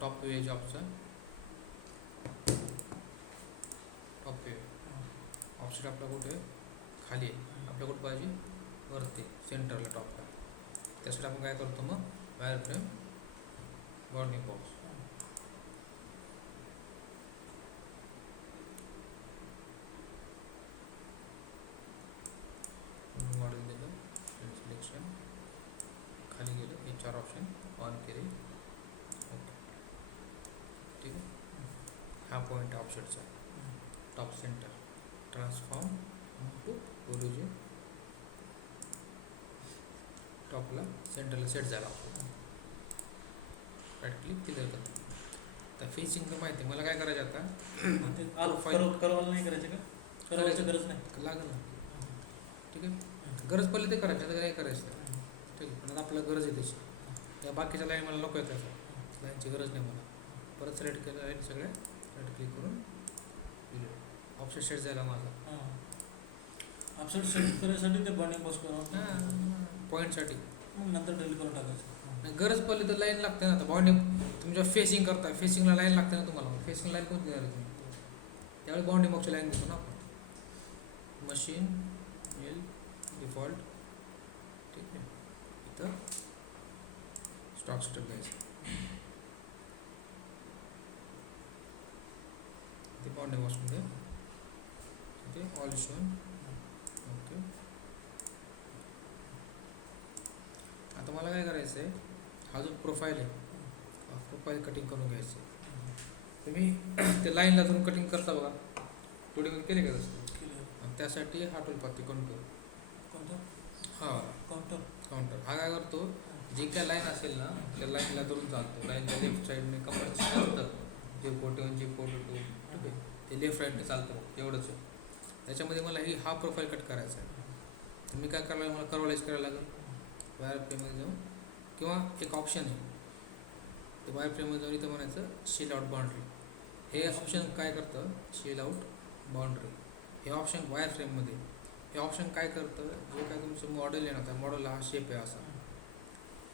Top view आहे जॉबचा, top view offset आपला कुठे खाली आहे, आपल्या कुठं पाहिजे वरती सेंटरला टॉपला. त्यासाठी आपण काय करतो मग wire frame bounding box model दिलं, सिलेक्शन खाली गेलं, हे 4 ऑप्शन ऑन केले. ओके ठीक आहे. हा पॉईंट ऑफसेटचा top centre transform to origin टॉपला सेंटरला सेट झाला. राईट क्लिक क्लिअर करतो. तर फेसिंग तर माहिती मला काय करायचं आता करवायला नाही करायचं का? करायची गरज नाही लागेल ना. ठीक आहे, गरज पडली ते करायचं, आता काय करायचं ठीक आहे. पण आपल्याला गरज आहे त्याची, या बाकीच्या लाईन मला नको आहे, त्याचा लाईनची गरज नाही मला. परत सिलेक्ट केलं लाईन सगळ्या, राईट क्लिक करून ऑप्शन सेट झाला माझा. ऑप्शन सेट करायसाठी ते बाउंडिंग बॉक्स करा पॉईंटसाठी, मग नंतर डिलीट करून टाकायचं. गरज पडली तर लाईन लागते ना. आता बाउंडिंग तुमच्या फेसिंग करताय, फेसिंगला लाईन लागते ना तुम्हाला. फेसिंग लाईन कोणती देणार तुम्ही, त्यावेळी बाउंडिंग बॉक्सची लाईन देतो ना आपण. मशीन एल डिफॉल्ट ठीक आहे. इथं स्टॉक स्टेप द्यायचं, ते बाउंडिंग बॉक्समध्ये ते ऑल शोन. ओके, आता मला काय करायचं आहे, हा जो प्रोफाईल आहे प्रोफाईल कटिंग करून घ्यायचं आहे. तुम्ही ते लाईनला धरून कटिंग करता बघा, टुडेमध्ये केले का तसं. त्यासाठी हा टूल पाहते कंट्रोल कोणतं, हा काउंटर. हा काय करतो, जी काय लाईन असेल ना त्या लाईनला धरून चालतो. लाईनच्या लेफ्ट साईडने कमरचं चालतं, G41 G42 ठीक आहे, ते लेफ्ट राईटने चालतं एवढंच आहे. त्याच्यामध्ये मला हा प्रोफाईल कट करायचा आहे. मी काय करायला, मला कर्वलाइज करायला लागेल. वायर फ्रेममध्ये जाऊन, किंवा एक ऑप्शन आहे ते वायर फ्रेममध्ये जाऊन इथं म्हणायचं शेल आउट बाउंड्री. हे ऑप्शन काय करतं, शेल आउट बाउंड्री हे ऑप्शन वायर फ्रेममध्ये. हे ऑप्शन काय करतं, जे काय तुमचं मॉडेल आहे ना, त्या मॉडेलला हा शेप आहे असा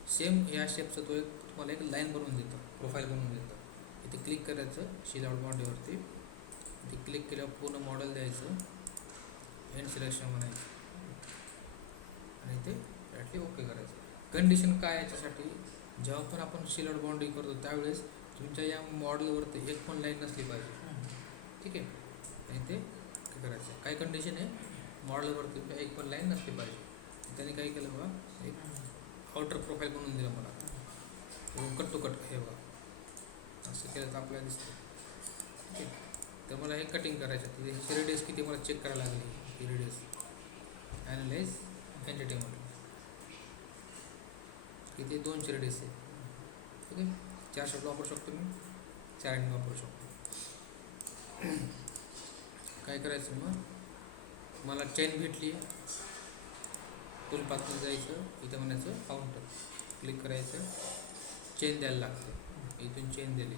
सेम, ह्या शेपचं तो एक तुम्हाला एक लाईन बनवून देतं, प्रोफाईल बनवून देतं. इथे क्लिक करायचं शेल आउट बाउंड्रीवरती, इथे क्लिक केल्यावर पूर्ण मॉडेल द्यायचं, एंड सिलेक्शन म्हणायचं आणि ते डायरेक्टली ओके करायचं. कंडिशन काय याच्यासाठी, जेव्हा पण आपण शेल आउट बाउंड्री करतो त्यावेळेस तुमच्या या मॉडेलवरती एक पण लाईन नसली पाहिजे. ठीक आहे, आणि ते करायचं. काय कंडिशन आहे, मॉडेलवरती एक पण लाईन नसली पाहिजे. त्याने काय केलं बघा, एक आउटर प्रोफाईल बनवून दिलं मला, कट टू कट. हे बघा असं केलं तर आपल्याला दिसतं. ठीक आहे, तर मला हे कटिंग करायचं. तिथे रेडियस किती मला चेक करायला लागली, ही रेडियस ॲनालाइज एंटिटी म्हटलं किती 200 रेडियस आहे. ठीक आहे, 4 शब्द वापरू शकतो मी, 4 वापरू शकतो. काय करायचं मग, मला चेन भेटली, टूल पाथमध्ये जायचं, इथं म्हणायचं काउंटर, क्लिक करायचं, चेन द्यायला लागतं. इथून चेन दिली,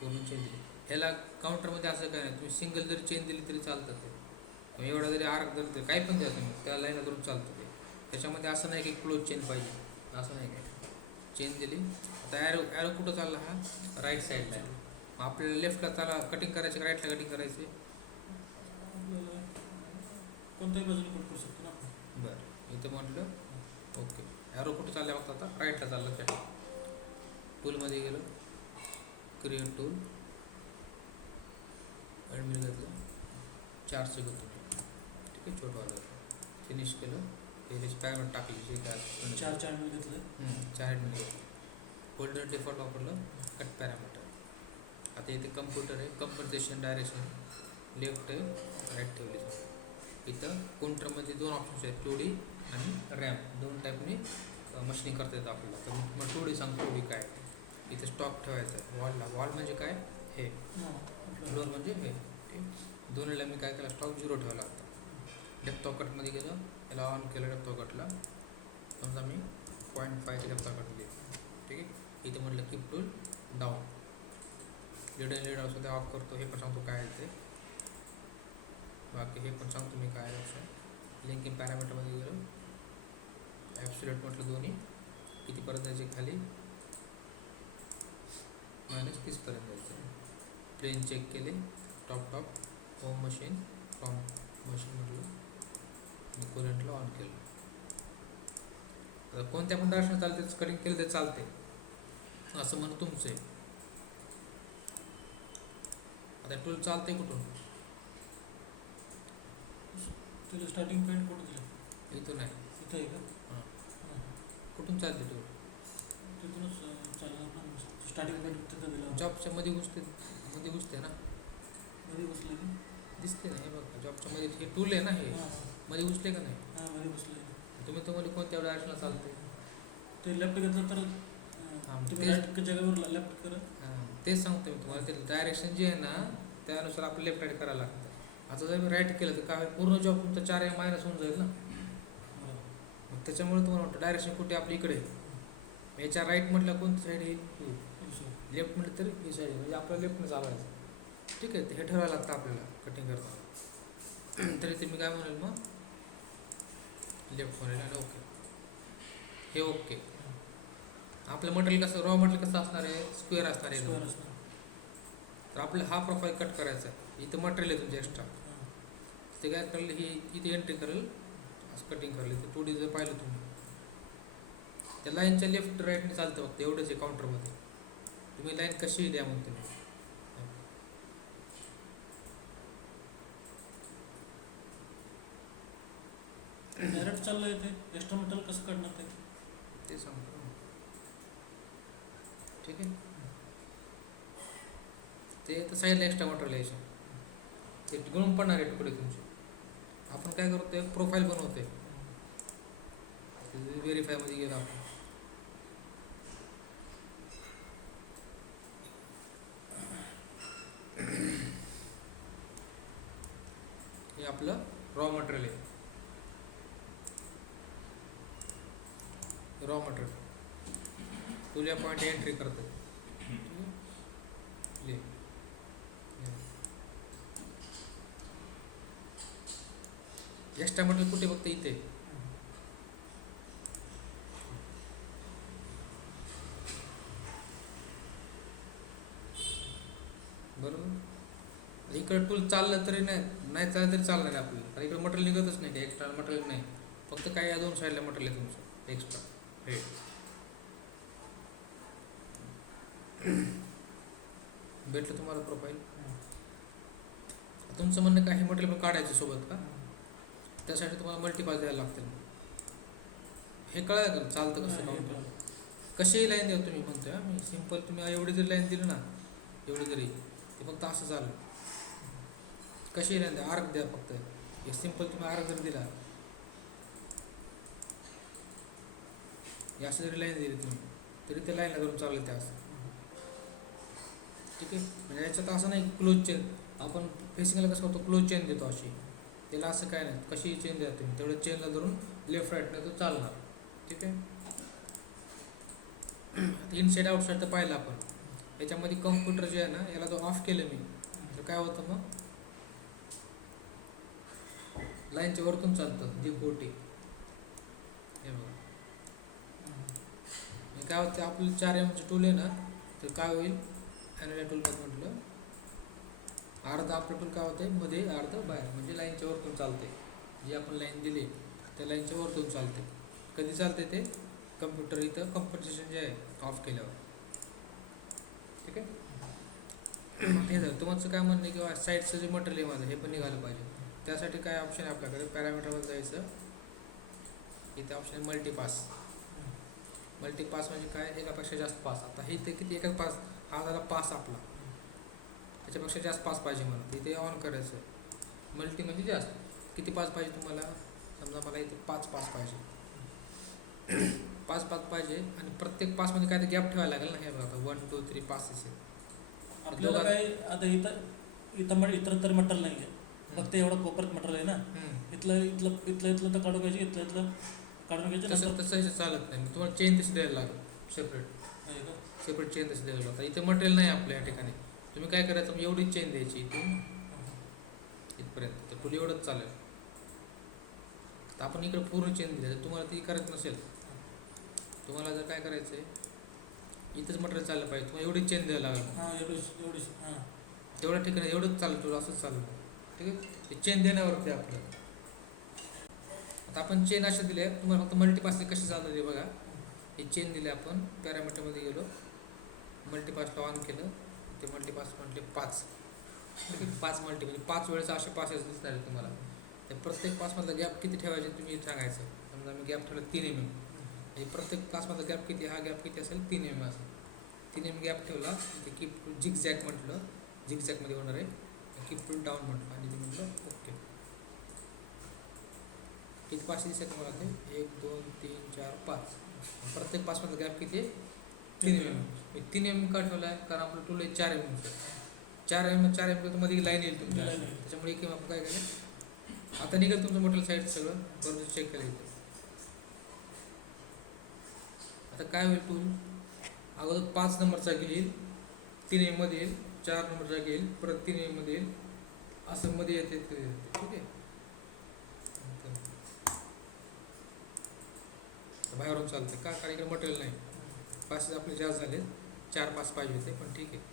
पूर्ण चेन दिली. ह्याला काउंटरमध्ये असं काय नाही, तुम्ही सिंगल जरी चेन दिली तरी चालतं ते, एवढा जरी आर्क जर काही पण द्या तुम्ही, त्या लाईनला धरून चालतं ते. त्याच्यामध्ये असं नाही की क्लोज चेन पाहिजे, असं नाही काय. चेन दिली, आता ॲरो कुठं चालला, हा राईट साईडला आहे. आपल्याला लेफ्टला चाला कटिंग करायचं, राईटला कटिंग करायचे, कोणत्याही बाजूने कट करू शकतो ना. बरं, इथं म्हटलं ओके. ॲरो कुठं चालल्या बघता, आता राईटला चाललं. त्या टूलमध्ये गेलं, क्रिएट टूल, ॲडमिट घेतलं, 400 घेतो. ठीक आहे, छोटं आलं, फिनिश केलं. हे पॅरामीटर टाकली, जे काय 4 ॲडमिट घेतलं, 4 ॲडमिट घेतलं. फोल्डर डिफॉल्ट वापरलं, कट पॅरामीटर. आता इथे कम्प्युटर आहे, कम्पन्सेशन डायरेक्शन लेफ्ट आहे, राईट ठेवली. इथं काउंटरमध्ये 2 ऑप्शन्स आहेत, 2D आणि रॅम. 2 टाईपनी मशीनिंग करता येतं आपल्याला. तर मग 2D सांगतो, 2D काय. इथे स्टॉक ठेवायचा आहे वॉलला. वॉल म्हणजे काय, हे फ्लोअर म्हणजे हे. दोन्हीला मी काय केलं, स्टॉक 0 ठेवायला लागतं. डेप्थ ऑफ कटमध्ये गेलं, याला ऑन केलं डेप्थ ऑफ कटला. समजा मी 0.5 डेप्थ ऑफ कट दिली. ठीक आहे, इथं म्हटलं कीप टूल डाऊन, लीड आणि लीड असं ते ऑफ करतो. हे पण सांगतो काय आहे ते, बाकी हे पण सांगतो मी काय आहे असं. लिंकिंग पॅरामीटरमध्ये गेलो, ॲब्सोल्यूट म्हटलं दोन्ही किती परत जायचे खाली, -30पर्यंत जायचं. प्लेन चेक केले, top home machine from machine म्हटलं आणि कुलंटला ऑन केलं. आता कोणत्या पण डायरेक्शन चालते, कटिंग केलं तर चालते असं म्हणून तुमचं आहे. आता टूल चालते कुठून? तिला स्टार्टिंग पॉईंट कुठं दिलं? इथून आहे. इथं आहे का? हां. हां. कुठून चालते टूल? तिथूनच चालणार ना. स्टार्टिंग पॉईंट तिथं दिलं. जॉबच्या मध्ये घुसते ना, मध्ये बसलं की? दिसते ना. हे बघा जॉबच्या मध्ये हे टूल आहे ना, हे हां मध्ये घुसले का नाही? हां मध्ये बसलं. तुम्ही तुम्हाला कोणत्या डायरेक्शनला चालते? ते लेफ्ट घेतलं तर हां, मग तुम्ही तेच राईट जागेवर लेफ्ट करा. तेच सांगतो मी तुम्हाला. ते डायरेक्शन जे आहे ना त्यानुसार आपलं लेफ्ट राईट करायला लागतं. आता जर मी राईट केलं तर काय पूर्ण जॉब तुमचा 4 मायनस होऊन जाईल ना. मग त्याच्यामुळे तुम्हाला वाटतं डायरेक्शन कुठे आपली इकडे. याच्या राईट म्हटलं कोणती साईड येईल? लेफ्ट म्हटलं तर ही साईड म्हणजे आपल्याला लेफ्टनं चालवायचं. ठीक आहे, हे ठरवायला लागतं आपल्याला कटिंग करताना. तरी ते मी काय म्हणेल मग लेफ्ट म्हणेल आणि ओके. हे ओके. आपलं मटेरियल कसं, रॉ मटेरियल कसं असणार आहे? स्क्वेअर असणार आहे. स्क्वेअर असणार. तर आपलं हा प्रोफाईल कट करायचा आहे. इथं मटेरियल आहे तुमचं एक्स्ट्रा. ते काय करेल, ही इथे एंट्री करेल, असं कटिंग करेल. तर 2D जर पाहिलं तुम्ही त्या लाईनच्या लेफ्ट राईटने चालतं फक्त एवढंच आहे. काउंटरमध्ये तुम्ही लाईन कशी द्या म्हणते मी. डायरेक्ट चाललं आहे ते. एक्स्ट्रा मटेरियल कसं काढणार ते सांगतो ना. ठीक आहे, ते तर साईडला एक्स्ट्रा मटेरियल यायचं ते गळून पडणार आहे तुकडे तुमचे. आपण काय करतो, एक प्रोफाईल बनवतोय. व्हेरीफायमध्ये गेलो आपण. हे आपलं रॉ मटेरियल आहे. रॉ मटेरियल तुला या पॉईंट एंट्री करतो. एक्स्ट्रा मटेरियल कुठे? फक्त इथे. बरोबर. इकडे टूल चाललं तरी नाही चाललं तरी चालणार आहे आपल्याला. कारण इकडे मटेरियल निघतच नाही, एक्स्ट्रा मटेरियल नाही. फक्त काय या 2 साईडला मटेरियल आहे तुमचं एक्स्ट्रा. हे भेटलं तुम्हाला प्रोफाईल. तुमचं म्हणणं काय, हे मटेरियल पण काढायचं सोबत का? त्यासाठी तुम्हाला मल्टीपास द्यायला लागतील. हे कळायला का चालतं कसं काउंटर? कशीही लाईन द्या तुम्ही म्हणतोय. मी सिम्पल तुम्ही एवढी जरी लाईन दिली ना, एवढी जरी ते फक्त असं चाललं. कशीही लाईन द्या, आर्क द्या फक्त. एक सिम्पल तुम्ही आर्क जर दिला, असं जरी लाईन दिली तुम्ही तरी त्या लाईनला धरून चाललं ते असं. ठीक आहे, म्हणजे याच्यात असं नाही क्लोज चेन. आपण फेसिंगला कसं करतो, क्लोज चेन देतो अशी. त्याला असं काय नाही, कशी चेन द्या तुम्ही तेवढं चेनला धरून लेफ्ट राईटने तो चालणार. ठीक आहे. इनसाईड आउटसाईड तर पाहिलं आपण. याच्यामध्ये कम्प्युटर जे आहे ना, याला तो ऑफ केलं मी तर काय होतं मग, लाईनच्या वरतून चालतं जी कोटी. हे बघा काय होतं, आपलं 4M टूल आहे ना, तर काय होईल ॲनोला टूलमध्ये म्हटलं अर्ध आपलं टूल काय होतं मध्ये, अर्ध बाहेर. म्हणजे लाईनच्या वरतून चालते. जी आपण लाईन दिली त्या लाईनच्या वरतून चालते. कधी चालते ते? कम्प्युटर इथं कम्पन्सेशन जे आहे ऑफ केल्यावर. ठीक आहे. हे झालं. तुमचं काय म्हणणं आहे किंवा साईडचं जे मटेरियल आहे माझं हे पण निघालं पाहिजे. त्यासाठी काय ऑप्शन आहे आपल्याकडे, पॅरामीटरवर जायचं. इथे ऑप्शन आहे मल्टीपास. मल्टीपास म्हणजे काय, एकापेक्षा जास्त पास. आता हे इथे किती, एकच पास. हा झाला पास आपला, त्याच्यापेक्षा जास्त पास पाहिजे मला, इथे ऑन करायचं. मल्टी म्हणजे जास्त. किती पास पाहिजे तुम्हाला? समजा मला इथे 5 पास पाहिजे. 5 पाहिजे आणि प्रत्येक पासमध्ये काय तर गॅप ठेवायला लागेल ना. हे बघा 1 2 3 पास असेल आपल्याला. काय आता इतर तर मटेरियल नाही आहे, फक्त एवढं कोपऱ्यात मटेरियल आहे ना. इथलं तर काढून घ्यायचं, इथलं काढून घ्यायचं. तसं चालत नाही. तुम्हाला चेन तशी द्यायला लागेल. सेपरेट चेन तशी द्यायला लागतं. इथे मटेरियल नाही आपल्या या ठिकाणी. तुम्ही काय करायचं, मग एवढीच चेन द्यायची इथून इथपर्यंत. तर पुढे एवढंच चालेल. तर आपण इकडे पूर्ण चेन दिली. जर तुम्हाला ती करत नसेल, तुम्हाला जर काय करायचं आहे, इथंच मटेरियल चाललं पाहिजे, तुम्हाला एवढी चेन द्यायला लागेल. हां एवढीच हां. तेवढ्या ठिकाणी एवढंच चालतो, असंच चालू. ठीक आहे, ते चेन देण्यावरती आपलं. आता आपण चेन अशा दिल्या, तुम्हाला फक्त मल्टीपासने कशी चालू बघा. हे चेन दिले आपण, पॅरामीटरमध्ये गेलो, मल्टीपासला ऑन केलं, ते मल्टीपास म्हटले 5. ठीक आहे, 5 मल्टी म्हणजे 5 वेळेस असे पासेस दिसणार आहे तुम्हाला. ते प्रत्येक पासमधला गॅप किती ठेवायचे तुम्ही सांगायचं. समजा मी गॅप ठेवला 3 mm, म्हणजे प्रत्येक पासमधला गॅप किती, हा गॅप किती असेल 3 mm असेल. 3 mm गॅप ठेवला, ते कीप टू झिगझॅग म्हटलं, झिगझॅगमध्ये होणार आहे. कीप टू डाऊन म्हटलं आणि ते म्हटलं ओके. किती पास दिसत तुम्हाला ते 1 2 3 4 5. प्रत्येक पासमधला गॅप किती आहे 3 mm. 3 mm का ठेवला आहे, कारण आपलं टूल आहे 4 mm. 4 mm मध्ये लाईन येईल तुमच्या, त्याच्यामुळे एक आपण काय केलं, आता निघेल तुमचं मटेरियल साईड सगळं बरोबर चेक केलं इथे. आता काय होईल, टूल अगोदर 5 नंबरचा घेईल, 3 mm मध्ये येईल, 4 नंबरचा घेईल, परत 3 mm मध्ये येईल, असं मध्ये येते. ठीक आहे, बाहेरून चालतं का, कारण इकडे मटेरियल नाही. पासेस आपले जास्त झाले, 4-5 पाहिजे होते, पण ठीक आहे.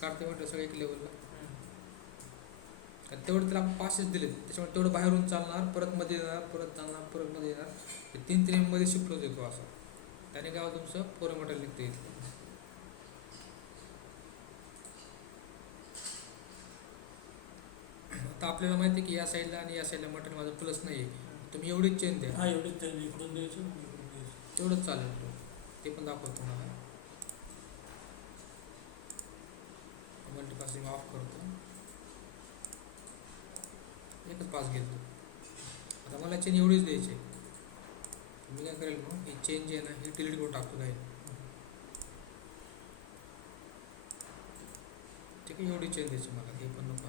काढते म्हटलं सगळं एक लेवलला, तेवढं त्याला आपण पासेस दिले, त्याच्यामुळे तेवढं बाहेरून चालणार, परत मध्ये येणार, परत चालणार, परत मध्ये येणार. 3 mm मध्ये शिफ्ट होत येतो असं. त्याने काय होतं, तुमचं पोरं मटेरियल निघते. आता आपल्याला माहिती आहे की या साईडला आणि या साईडला मटेरियल माझं प्लस नाही आहे, तुम्ही एवढीच चेन द्या. हां एवढीच चेन इकडून द्यायचं, इकडून द्यायचं, तेवढंच चालेल. ते पण दाखवतो तुम्हाला. मल्टीपासिंग ऑफ करतो, एकच पास घेतो. आता मला चेन एवढीच द्यायची. मी काय करेल मग, ही चेन जी आहे ना, ही डिलीट करून टाकतो काय. ठीक आहे, एवढी चेन द्यायची मला, हे पण नको.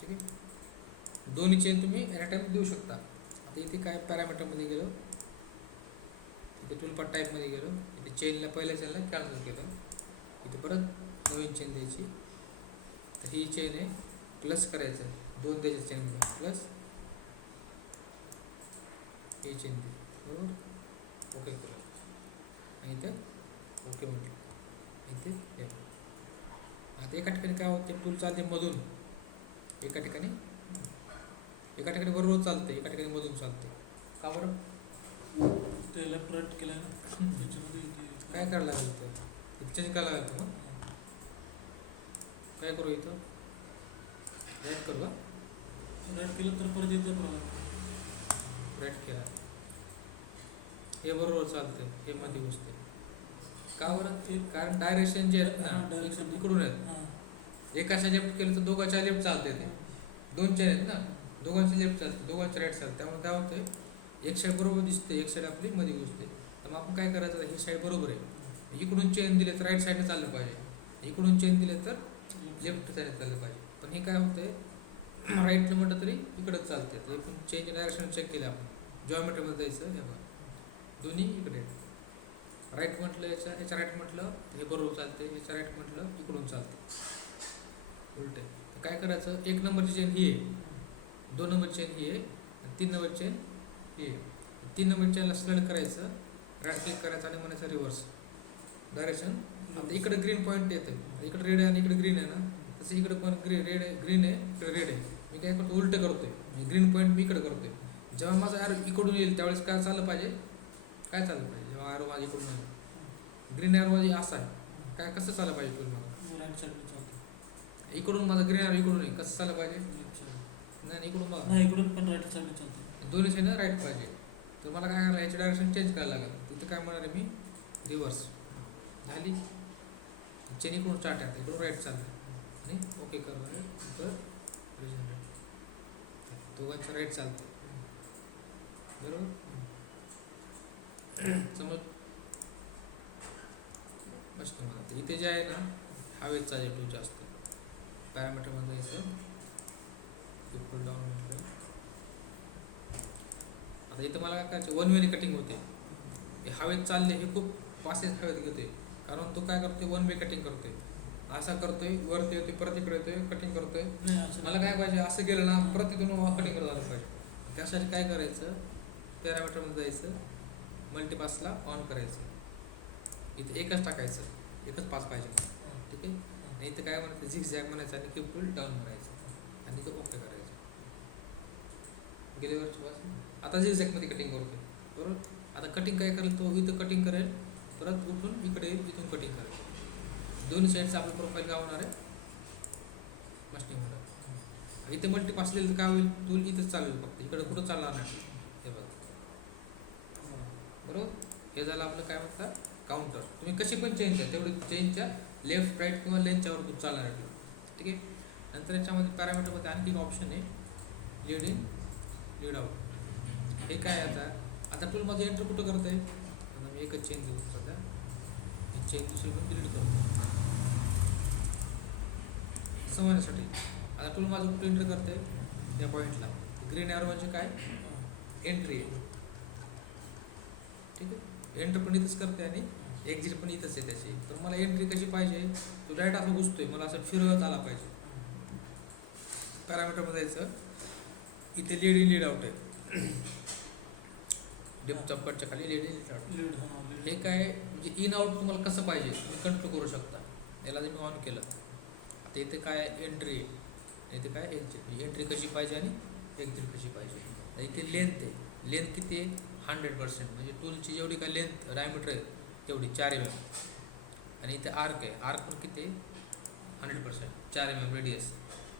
ठीक आहे, दोन्ही चेन तुम्ही ॲट अ टाइम देऊ शकता. आता इथे काय पॅरामीटरमध्ये गेलो, इथे टूलपार्ट टाईपमध्ये गेलो, इथे चेनला पहिल्या चेनला कॅन्सल केलं, इथे परत नवीन चेन द्यायची. तर ही चेन आहे, प्लस करायचं, 2 द्यायचे चेन प्लस, ही चेन दे, बरोबर. ओके केलं आणि इथे ओके म्हटलं, इथे हे. आता एका ठिकाणी काय होते, टूल चालते मधून, एका ठिकाणी बरोबर चालते, एका ठिकाणी मधून चालते. का बरं, ते लेफ्ट राईट केलं ना, त्याच्यामध्ये काय करायला लागेल, तर चेंज करायला लागेल. मग काय करू, इथं राईट करू का, राईट केलं तर परत येतं प्रॉब्लेम. राईट केला, हे बरोबर चालतं, हे मध्ये घुसते. का बरं, ते कारण डायरेक्शन जे आहेत ना, डायरेक्शन इकडून आहेत. हां एकाच्या लेफ्ट केलं तर दोघांच्या लेफ्ट चालते. ते 2 चेन आहेत ना, दोघांचे लेफ्ट चालते, दोघांचे राईट चालते. त्यामुळे काय होतं, एक साईड बरोबर दिसते, एक साईड आपली मध्ये घुसते. तर मग आपण काय करायचं, ही साईड बरोबर आहे, इकडून चेन दिले तर राईट साईडने चाललं पाहिजे, इकडून चेन दिले तर लेफ्ट साईडने चाललं पाहिजे. पण हे काय होतंय, राईटनं म्हटलं तरी इकडंच चालते. तर पण चेंज डायरेक्शन चेक केलं आपण, जॉमेट्रीमध्ये जायचं, हे बघा दोन्ही इकडे. राईट म्हटलं याच्या राईट म्हटलं हे बरोबर चालते, याच्या राईट म्हटलं इकडून चालते, उलटे. तर काय करायचं, 1 नंबरची चेन ही आहे, 2 नंबर चेन ही आहे, 3 नंबर चेन ही आहे. 3 नंबर चेनला सिलेक्ट करायचं, राईट क्लिक करायचं आणि म्हणायचं रिव्हर्स डायरेक्शन. आता इकडे ग्रीन पॉईंट येते, इकडे रेड आहे आणि इकडे ग्रीन आहे ना, तसं इकडे पण रेड आहे, ग्रीन आहे, इकडे रेड आहे. मी काय करतो, उलटं करतोय, मी ग्रीन पॉईंट मी इकडे करतोय. जेव्हा माझा ॲरो इकडून येईल त्यावेळेस काय चाललं पाहिजे, काय चाललं पाहिजे, जेव्हा ॲरो माझ्या इकडून येईल, ग्रीन ॲरो माझी असा आहे, काय कसं चाललं पाहिजे टूल मला, राईट साईडने चालतं. इकडून माझा ग्रीन ॲरो इकडून आहे, कसं चाललं पाहिजे, नाही इकडून बघा, नाही इकडून पण राईट साईडने चालतं, दोन्ही साईडनं राईट पाहिजे. तर मला काय करायला, याची डायरेक्शन चेंज करायला लागेल. तिथं काय म्हणणार आहे मी, रिव्हर्स झाली, चेन इकडून स्टार्ट आहे, इकडून राईट चाललं आणि ओके करणार आहे, तर दोघांचं राईट चालतं, बरोबर. समज मस्त. मला इथे जे आहे ना, हवेत चालेल टू जास्त पॅरामीटरमध्ये यायचं, पुल डाऊन म्हटलं. आता इथं मला काय करायचं, 1 वे कटिंग होते, हे हवेत चालले, हे खूप पासेस हवेत घेते, कारण तो काय करते 1 वे कटिंग करते. असा करतोय वरती येतोय परत इकडे येतोय कटिंग करतोय. नाही असं मला काय पाहिजे असं गेलं ना परत इथून कटिंग करत आलं पाहिजे. त्यासाठी काय करायचं, पॅरामीटरमध्ये जायचं, मल्टीपासला ऑन करायचं, इथं एकच टाकायचं, एकच पास पाहिजे ठीक आहे. आणि इथं काय म्हणायचं झिगझॅग म्हणायचं आणि कीप टूल डाऊन म्हणायचं आणि तो ओके करायचं. गेले वरची पास आता झिगझॅगमध्ये कटिंग करतोय बरोबर. आता कटिंग काय करेल तो इथं कटिंग करेल, परत उठून इकडे येईल, इथून कटिंग करेल. दोन्ही साईडचं आपलं प्रोफाईल काय होणार आहे मस्टिंग होणार. इथे मल्टीपास लिहिलं तर काय होईल, टूल इथंच चालवेल फक्त, इकडे कुठं चालणार नाही. हे बघा बरोबर. हे झालं आपलं काय म्हणतात काउंटर. तुम्ही कशी पण चेंज आहे तेवढी चेंजच्या लेफ्ट राईट किंवा लेन्थच्यावर खूप चालणार आहे ठीक आहे. नंतर याच्यामध्ये पॅरामीटरमध्ये आणखी एक ऑप्शन आहे लीड इन लीड आउट. हे काय आता टूल माझं एंटर कुठं करत आहे, मी एकच चेंज देऊ सध्या, चेंज दुसरी पण डिलीट करतो समजण्यासाठी. आता टूल माझं कुठं एंटर करते या पॉईंटला, ग्रीन एरो म्हणजे काय एंट्री आहे ठीक आहे. एंटर पण इथंच करते आणि एक्झिट पण इथंच आहे त्याची. तर मला एंट्री कशी पाहिजे, तो डायरेक्ट असं घुसतोय, मला असं फिरवत आला पाहिजे. पॅरामीटरमध्ये जायचं, इथे लीड इन लीड आउट आहे, डिप चपकटच्या खाली लीड इन लीड आउट. हे काय म्हणजे इन आउट तुम्हाला कसं पाहिजे तुम्ही कंट्रोल करू शकता. याला जर मी ऑन केलं, आता इथे काय एंट्री आहे, इथे काय एक्झिट, म्हणजे एंट्री कशी पाहिजे आणि एक्झिट कशी पाहिजे. इथे लेंथ आहे, लेंथ किती आहे 100%, म्हणजे टूलची जेवढी काय लेंथ डायमीटर आहे तेवढी 4 mm. आणि इथे आर्क आहे, आर्क पण किती आहे 100% 4 mm रेडियस.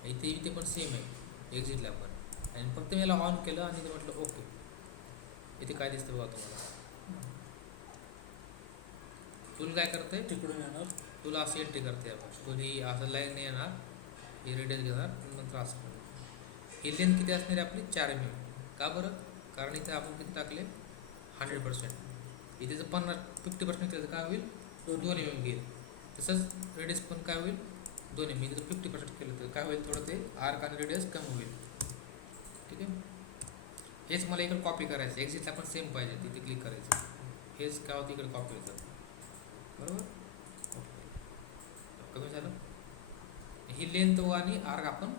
इथे पण सेम आहे एक्झिटला पण. आणि फक्त मी याला ऑन केलं आणि ते म्हटलं ओके. इथे काय दिसतं बघा तुम्हाला, टूल काय करते तिकडून येणार, तुला असं एंट्री करते आपण. टूल ही असं लाईन नाही येणार, ही रेडियस घेणार नंतर असं करणार. ही लेंथ किती असणार आहे आपली 4 mm. का बरं, कारण इथे आपण किती टाकले 100%. इथे जर 50% केलं तर काय होईल 2 mm घेईल. तसंच रेडियस पण काय होईल 2 mm. इथे 50% केलं तर काय होईल, थोडं ते आर्क आणि रेडियस कमी होईल ठीक आहे. हेच मला इकडे कॉपी करायचं, एक्झिटला पण सेम पाहिजे, तिथे क्लिक करायचं, हेच काय होतं इकडे कॉपी होतं बरोबर. कमी झालं. ही लेंथ आणि आर्क आपण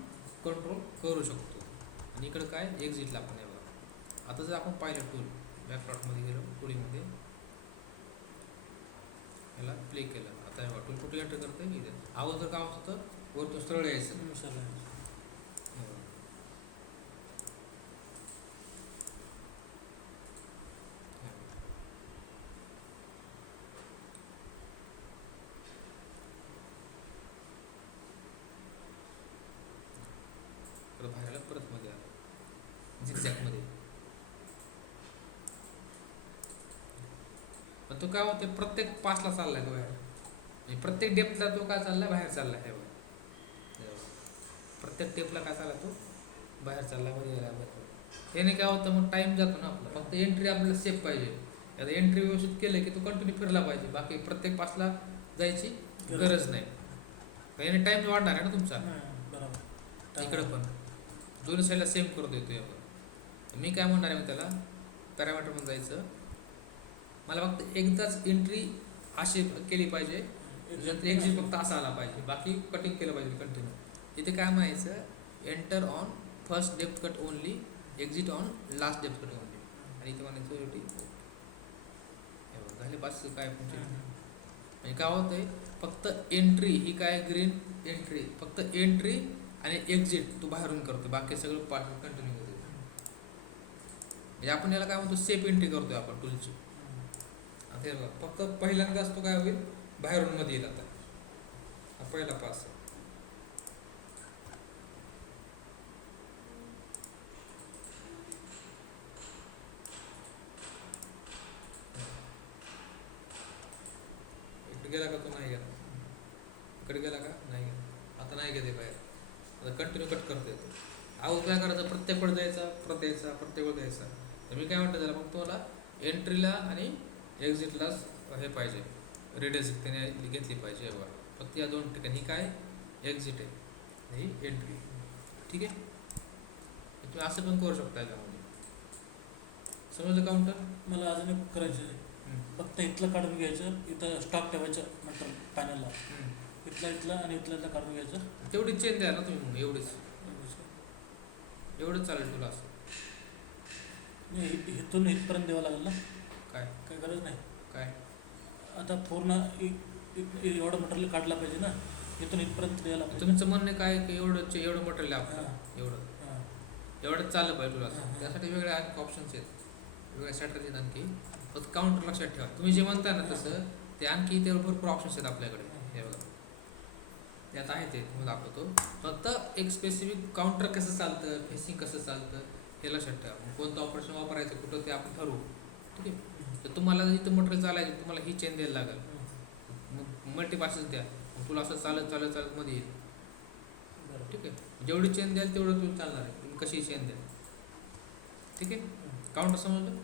कंट्रोल करू शकतो. आणि इकडं काय एक्झिटला आपण हे बघा. आता जर आपण पाहिलं टूल बॅकप्लॉटमध्ये गेलो, टुलिंगमध्ये याला प्ले केलं, आता हे टूल कुठे एंटर करतं इथे. अगोदर काय होतं वरतून सरळ यायचं, बाहेर आला परत मध्ये आला झिगझॅगमध्ये. पण तो काय होते प्रत्येक पासला चाललाय तो बाहेर, म्हणजे प्रत्येक डेप्थला तो काय चाललाय बाहेर चाललाय. हे बघा प्रत्येक डेप्थला काय चालला तो बाहेर चालला मध्ये गेला. याने काय होतं मग टाइम जातो ना आपला. फक्त एंट्री आपल्याला सेफ पाहिजे. आता एंट्री व्यवस्थित केलं की तो कंटिन्यू फिरला पाहिजे, बाकी प्रत्येक पासला जायची गरज नाही. याने टाइम वाढणार आहे ना तुमचा. इकडं पण दोन्ही साईडला सेम करून देतो आपण. मी काय म्हणणार आहे मग त्याला पॅरामीटरमध्ये जायचं, मला फक्त एकदाच एंट्री अशी केली पाहिजे, नंतर एक्झिट फक्त असा आला पाहिजे, बाकी कटिंग केलं पाहिजे कंटिन्यू. इथे काय म्हणायचं enter on first depth cut only, exit on last depth cut only. आणि इथे म्हणायचं झाले पाच काय म्हणजे काय होतंय फक्त एंट्री ही काय ग्रीन एंट्री, फक्त एंट्री आणि एक्झिट तू बाहेरून करतो, बाकी सगळं पार्ट कंटिन्यू होते. म्हणजे आपण याला काय म्हणतो सेफ एंट्री करतोय आपण टूलची. आता हे बघा फक्त पहिल्यांदाच तो काय होईल बाहेरून मध्ये येईल. आता हा पहिला पास इकडे गेला का तो नाही गेला, इकडे गेला का नाही गेला, आता नाही गेले बाहेर. आता कंटिन्यू कट करता येतो. अगोदर काय करायचं प्रत्येक वेळ द्यायचा, परत यायचा, प्रत्येक वेळ द्यायचा. तर मी काय म्हणतो त्याला मग तुम्हाला एंट्रीला आणि एक्झिटलाच हे पाहिजे रेडियस त्याने घेतली पाहिजे. बघा फक्त या दोन ठिकाणी ही काय एक्झिट आहे, ही एंट्री ठीक आहे. तुम्ही असं पण करू शकता याच्यामध्ये. समजलं काउंटर. मला अजून एक करायचं आहे, फक्त इथलं काढून घ्यायचं, इथं स्टॉक ठेवायचं नंतर पॅनलला, इथला आणि इथला काढून घ्यायचं. तेवढीच चेन द्या ना तुम्ही मग, एवढीच एवढंच चालेल तुला असं. नाही, इथून इथपर्यंत द्यावं लागेल ना. काय काही गरज नाही. काय आता पूर्ण एवढं मटेरियल काढला पाहिजे ना, इथून इथपर्यंत द्यायला पाहिजे. तुमचं म्हणणं काय की एवढं मटेरियल आहे आपलं, हां. एवढं हां. एवढंच चाललं पाहिजे तुला असं. हां. त्यासाठी वेगळे आणखी ऑप्शन्स आहेत, वेगळ्या स्ट्रॅटर्जी आहेत आणखी. फक्त काउंटर लक्षात ठेवा, तुम्ही जे म्हणताय ना तसं ते आणखी ते भरपूर ऑप्शन्स आहेत आपल्याकडे. हे बघा त्यात आहे, ते तुम्हाला दाखवतो. फक्त एक स्पेसिफिक काउंटर कसं चालतं, फेसिंग कसं चालतं हे लक्षात ठेवा. मग कोणतं ऑपरेशन वापरायचं कुठं ते आपण ठरवू. ठीक आहे. तर तुम्हाला इथं मटेरियल चालायचं, तुम्हाला ही चेन द्यायला लागेल. मग मल्टीपासेस द्या, मग तुला असं चालत मध्ये येईल. बरं. ठीक आहे. जेवढी चेन द्याल तेवढं तुम्ही चालणार आहे. तुम्ही कशी चेन द्या. ठीक आहे. काउंटर समजलं.